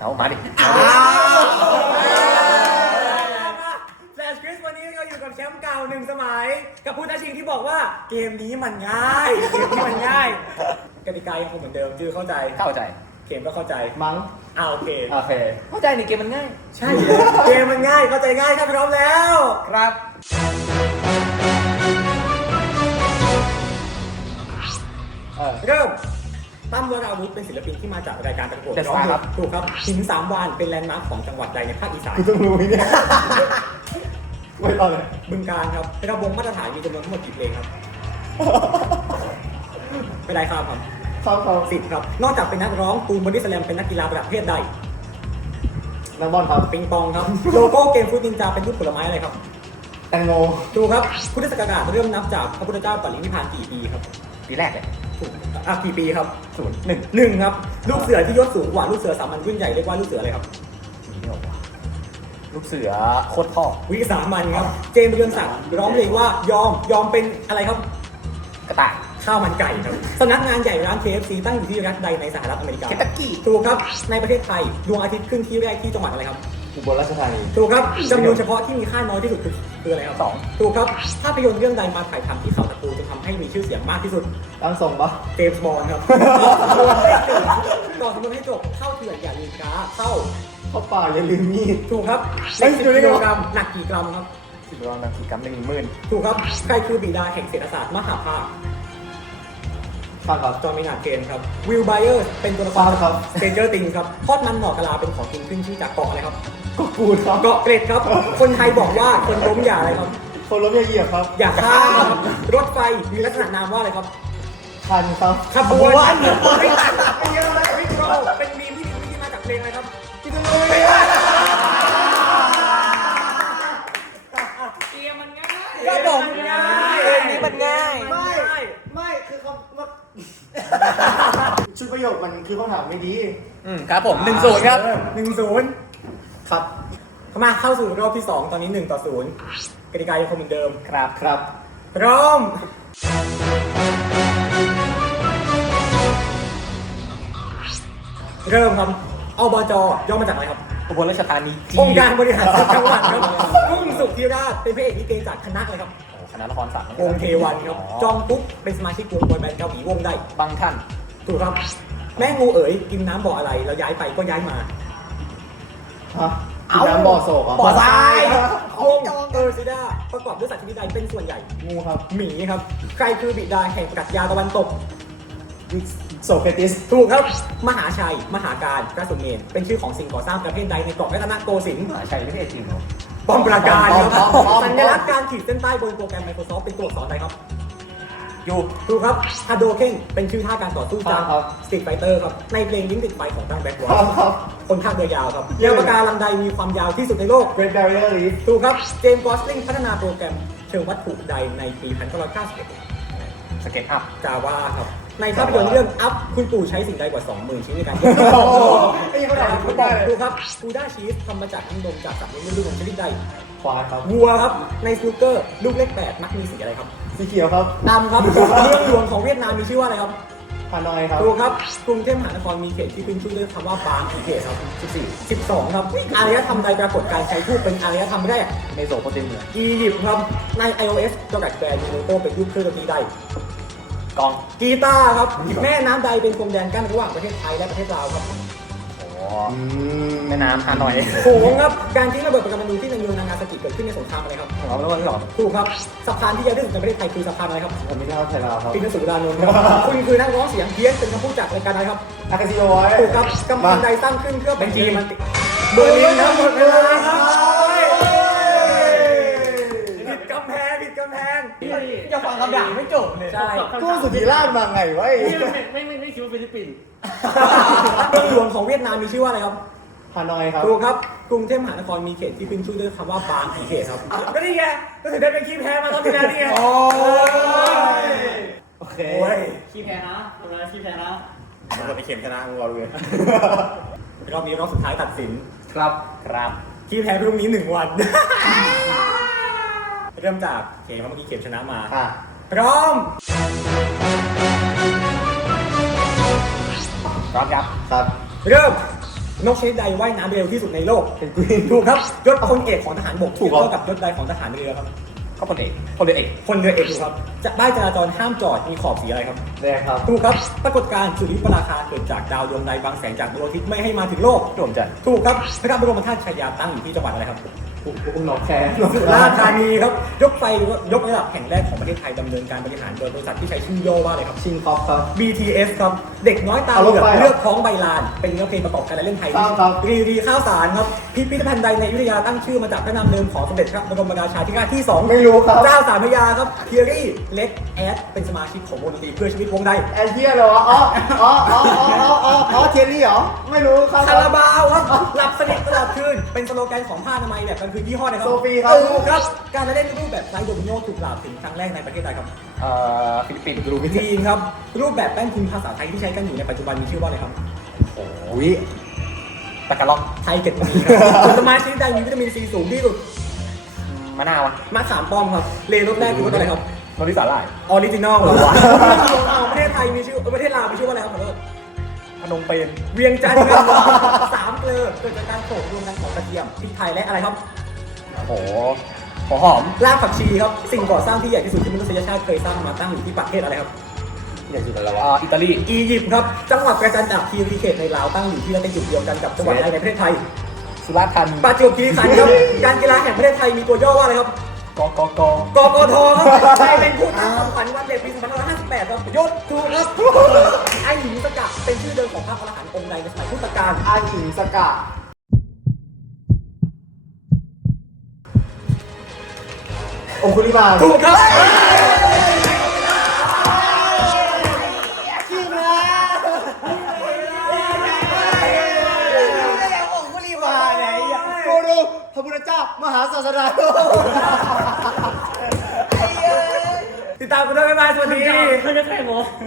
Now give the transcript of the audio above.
เอามาดิแฟลชคริสวันนี้เราอยู่กับแชมป์เก่าหนึ่งสมัย กับผู้ท้าชิงที่บอกว่าเกมนี้มันง่ายเกมนี้มันง่ายกติกายังคงเหมือนเดิมจือเข้าใจเข้าใจเกมก็เข้าใจมั้งอ่าโอเค โอเคเข้าใจนี่เกมมันง่าย ใช่ เกมมันง่ายเข้าใจง่ายถ้าพร้อมแล้ว ครับ เริ่ม ตั้มวราวุธเป็นศิลปินที่มาจากรายการประกวด The ร้อง Star เพลครังบถูกครับหินสามวานเป็นแลนด์มาร์คของจังหวัดใดในภาคอีสานกูต้องรู้ไหมเนี่ยไว้รอเลยบึงการครับระวงมาตรฐานมีจำนวนทั้งหมดกี่เพลงครับไม่ได้ครับครับเข้าเขาสิบครับ นอกจากเป็นนักร้องตูนบอดี้สแลมเป็นนักกีฬาประเภทใดนักบอลครับปิงปองครับ โลโก้เกมฟุตนินจาเป็นรูปผลไม้อะไรครับ แตงโมถูกครับพุทธศักราชเริ่มนับจากพระพุทธเจ้าปรินิพพานกี่ปีครับ ปีแรกเลยถูกอะกี่ปีครับศูนย์หนึ่งหนึ่งครับ ลูกเสือที่ยศสูงกว่าลูกเสือสามัญรุ่นใหญ่เรียกว่าลูกเสืออะไรครับมีไม่ออกว่ะลูกเสือโคตรพ่อวิสามันครับ เจมส์เรืองศักดิ์ร้องเพลงว่ายอมยอมเป็นอะไรครับ กระต่ายข้าวมันไก่ครับสำนักงานใหญ่ร้าน KFC ตั้งอยู่ที่รัฐใดในสหรัฐอเมริกา เคนตักกี้ ถูกครับ ในประเทศไทย ดวงอาทิตย์ขึ้นที่แรกที่จังหวัดอะไรครับ อุบลราชธานี ถูกครับจำนวนเฉพาะที่มีค่าน้อยที่สุดคือคืออะไรครับสองถูกครับภาพยนตร์เรื่องใดมาถ่ายทำที่เขาตะปูจนทำให้มีชื่อเสียงมากที่สุดตั้งส่งปะเจมส์บอลครับก่อนให้จบก่อนสมมติให้จบเข้าเถื่อนอย่าลืมก้าเข้าเข้าป่าอย่าลืมมีดถูกครับเฮ้ยสิบดูได้กิไงโลวะกรัมหนักกี่กรัมครับสิบรองนาทีกรัมหนึ่งหมื่นถูกครับใครคือบิดาแห่งเศรษฐศาสตร์มหาภาค ฟังครับจอห์นมินาร์ดเกนครับวิลไบเออร์เป็นตัวละคฟัรงครับสเตนเจอร์ติงครับทอดมันหมอกกะลาเป็นของกินขึ้นชื่อจากเกาะอะไรครับก็กูดครับ เกาะเกร็ดครับ คนไทยบอกว่าคนล้มอย่าอะไรครับ คนล้มอย่าเหยียบครับ อย่าข้ามครับรถไฟมีลักษณะนามว่าอะไรครับคันครับขบวนขไม่ตัดเป็นยังไงวิกโรเป็นมีมที่ที่มาจากเพลงอะไรครับที่ต้องรู้เกมมันง่าย ก็บอกง่าย เก เก ม มนี้ นี้ มั มัน น ง่า ง่าย ย ไม่ ไม่คือเขาว่าชุดประโย คมันคือคำถามไม่ดีอืมครับผมหนึ่งศูนย์ครับ หนึ่งศูนย์ครับมาเข้าสู่รอบที่ 2 ตอนนี้ 1 ต่อ0กติกายังคงเหมือนเดิมครับครับพร้อมเริ่มครับอบจย่อมาจากอะไรครับ อุบลราชธานีจีองค์การบริหารส่วนจังหวัดครับกุ้งสุธิราชเป็นพระเอกลิเกจากคณะอะไรครับโอ้คณะละครศาสตร์วงเทวันครับ จองปุ๊บเป็นสมาชิกวงบอยแบนด์เกาหลีวงได้บางท่านถูกครับ แม่งูเอ๋ยกินน้ำบ่ออะไรแล้วย้ายไปก็ย้ายมา ฮะกินน้ำบ่อโศกเหรบ่อทรายวงเออร์ซิด้าประกอบด้วยสัตว์ชนิดใดเป็นส่วนใหญ่ งูครับหมีครับ ใครคือบิดาแห่งปรัชญาตะวันตก โซเครติส ถูกครับ มหาชัย มหาการพระสุเมนเป็นชื่อของสิ่งก่อสร้างประเภทใดในเกาะรัตนโกสินทร์ มหาชัยไม่ใช่จริงเหรอ ป้อมปราการครับป้อมป้อมป้อม สัญลักษณ์การขีดเส้นใต้บนโปรแกรม Microsoft เป็นตัวอักษรใดครับ อยู่ถูกครับฮาโดเคนเป็นชื่อท่าการต่อสู้จากครับ สตรีทไฟเตอร์ครับ ในเพลงยิ้มติดไฟของดังแบ็ควอครับร์ครับ คนภาคเรือยาวครับเรือปะการังใดมีความยาวที่สุดในโลก Great Barrier Reef ถูกครับ เจมส์กอสลิงพัฒนาโปรแกรมเชิงวัตถุใดในปี 1991สเก็ตอัพ จาว่าครับ ในภาพยนตร์เรื่องอัพคุณปู่ใช้สิ่งใดกว่า 20,000 ชิ้นในการ โอ้โหไอ้ยังไม่ได้ไม่ได้เลยถูกครับกูด้าชีสทำมาจากน้ำนมจากสัตว์เลี้ยงลูกของชนิดใดควายครับวัวครับ ในสนุกเกอร์ ลูกเลขแปดมักมีสีอะไรครับสีเขียวครับดำครับ เมืองหลวงของเวียดนามมีชื่อว่าอะไรครับฮานอยครับถูกครับ กรุงเทพมหานครมีเขตที่ขึ้นชื่อด้วยคำว่าบางกี่เขตครับ14 12 ครับอารยธรรมใดปรากฏการใช้ทูปเป็นอารยธรรมแรกเมโสโปเตเมียอียิปต์ครับ ใน iOS จอดัดแบรนด์มีโลโก้เป็นรูปเครื่องดนตรีใดกองกีตาร์ครับ แม่น้ำใดเป็นพรมแดนกั้นระหว่างประเทศไทยและประเทศลาวครับโอ้อืม แม่น้ำฮานอยโขงครับการทิ้งระเบิดปรมาณูที่ในเมืองนางาซากิเกิดขึ้นในสงครามอะไรครับเราไม่รู้ว่าหรอถูกครับสะพานที่ยาวที่สุดในประเทศไทยคือสะพานอะไรครับผมไม่ได้เข้าไทยลาวครับปินสุดานนท์ครับคุณคือนักร้องเสียงเพี้ยนเป็นคำพูดจากรายการอะไรครับอากาซิโอไว้ถูกครับกำแพงใดสร้างขึ้นเพื่อเป็นจีมันติเบอร์ลินครับหมดเวลาครับ อย่าฟังคำด่าไม่จบเลย ใช่ กู้สุธิราชมาไงวะไอ้ไม่ไม่ไม่คิดว่าฟิลิปปินส์เมืองหลวงของเวียดนามมีชื่อว่าอะไรครับฮานอยครับ ถูกครับ กรุงเทพมหานครมีเขตที่ขึ้นชื่อด้วยคำว่าบางกี่เขตครับ ก็นี่ไงก็ถึงได้เป็นคีย์แพ้มาตอนที่แล้วนี่ไงโอ้ย โอเคโอ้ยขี้แพ้นะตรงนั้นขี้แพ้นะมันจะไปเข็มชนะมึงรอดูเลยรอบนี้รอบสุดท้ายตัดสิน ครับ ครับคีย์แพ้พรุ่งนี้หนึ่งวัน เริ่มจากเข็มเมื่อกี้เข็มชนะมา อะพร้อมรับครับ ครับเริ่มนกชนิดใดว่ายน้ำเร็วที่สุดในโลกเป็นกรีนถูกครับยศพลเอกของทหารบกถูกเทียบครับเท่ากับยศใดของทหารเรือครับก็พลเอกพลเรือเอกพลเรือเอกถูกครับ จะป้ายจราจรห้ามจอดมีขอบสีอะไรครับแดงครับถูกครับปรากฏการณ์สุริยุปราคาเกิดจากดาวดวงใดบางแสงจากดวงอาทิตย์ไม่ให้มาถึงโลก ดวงจันทร์ถูกครับพระบรมธาตุชายาตั้งอยู่ที่จังหวัดอะไรครับ อุ้มน้องแคร์สุราษฎร์ธานีครับ ยกไฟยกระดับแห่งแรกของประเทศไทยดำเนินการบริหารโดยบริษัทที่ใช้ชื่อย่อว่าอะไรครับ ชิงคอปครับ BTS ครับ เด็กน้อยตาเอาเหรถลือกไฟเหรอเลือกท้องใบลาน เป็นเนื้อเพลงประกอบการละเล่นไทยครับครับรีรีข้าวสารครับพิพิธภัณฑ์ใดในอยุธยาตั้งชื่อมาจากพระนามเดิมของสมเด็จพระบรมราชาธิราชที่สองไม่รู้ครับ เจ้าสามพระยาครับเทียรี่เล็กแอดเป็นสมาชิกของวงดนตรีเพื่อชีวิตวงใดแอนเทียเหรออ๋ออ๋ออ๋ออ๋ออ๋ออ๋อเทียรี่เหรอ ไม่รู้ครับ คาราบาวครับหลับสนิทตลอดคืนเป็นสโลแกนของผ้าอนามัยแบบกลางคืนยี่ห้อไหนครับโซฟีครับถูกครับ การละเล่นรูปแบบไซโดมิโนถูกกล่าวถึงครั้งแรกในประเทศใดครับเอ่อฟิลิปปินส์รูมิจีนครับรูปแบบแป้นพิมพ์ภาษาไทยที่ใช้กันอยู่ในปัจจุบันมีชื่อว่าอะไรครับ โอ้ย ตะกะล็อกไทยเก็ตมีครับผลไม้ชนิดใดมีวิตามินซีสูงที่สุดมะนาวอะมะขามป้อมครับ เลรสแรกคือรสอะไรครับโนริสาหร่ายออริจินอลเหรอวะประเทศไทยมีชื่อประเทศลาวมีชื่อว่าอะไรครับขอโทษพนมเปญเวียงจันทร์ครับสามเกลือเกิดจากการโขลกรวมกันของกระเทียมพริกไทยและอะไรครับโอ้โหหัวหอมรากผักชีครับ สิ่งก่อสร้างที่ใหญ่ที่สุดที่มนุษยชาติเคยสร้างมาตั้งอยู่ที่ประเทศอะไรครับ ใหญ่สุดแล้วอ่าอิตาลี อียิปต์ครับ จังหวัดประจันตคีรีเขตในลาวตั้งอยู่ที่ระดับจุดเดียวกันกับจังหวัดใดในประเทศไทย สุราษฎร์ธานีประจวบคีรีขันธ์ครับ การกีฬาแห่งประเทศไทยมีตัวย่อว่าอะไรครับ กกกกกทครับใครเป็นผู้ตั้งของขวัญวันเด็กปี2558ครับยศถูกครับไอหญิงสกัดเป็นชื่อเดิมของพระอรหันต์องค์ใดในสมัยพุทธกาลอาหิงสกะองคุลิมา ถูกครับ เจ้ามหาศาสดาติดตามกันด้วยบ๊ายบายสวัสดีไม่ได้ใช่หมอ